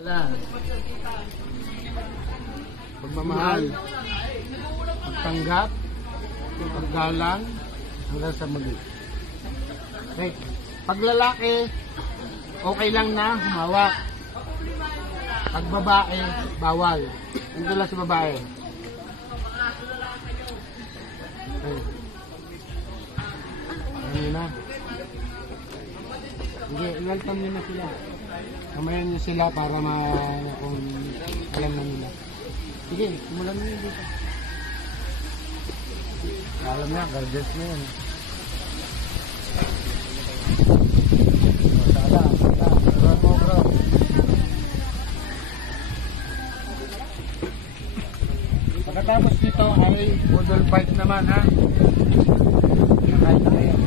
Alam. Pagmamahal. Pagtanggap. Paggalang. Hanggang sa muli. Okay. Pag lalaki, okay lang na hawak. Pag babae, bawal. Ito lang sa babae. Okay. Ano na? Sige, welcome nyo na sila. Kamayan nyo sila para kung alam na nila. Sige, simulan nyo dito. Alam na, guardians na yan. Sala, bro. Pagkatapos dito ay model fight naman, ha? Nakahit na yan.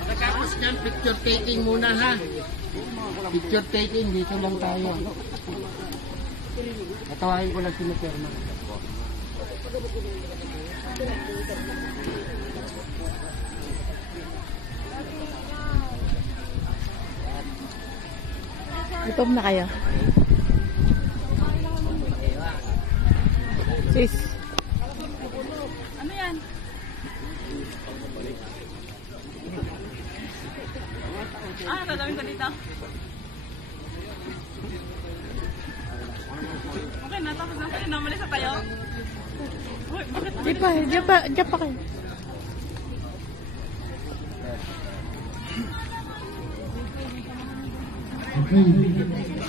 Pagkatapos yan, picture taking muna, ha? Picture taking, dito lang tayo. Natawahin ko lang si Mr. Herman. Gutom na kayo? Sis. Ano yan? Dadawin ko dito. Okay na, tapos na kayo. Namalis na tayo. Uy, bakit? Diyan pa kayo. Okay.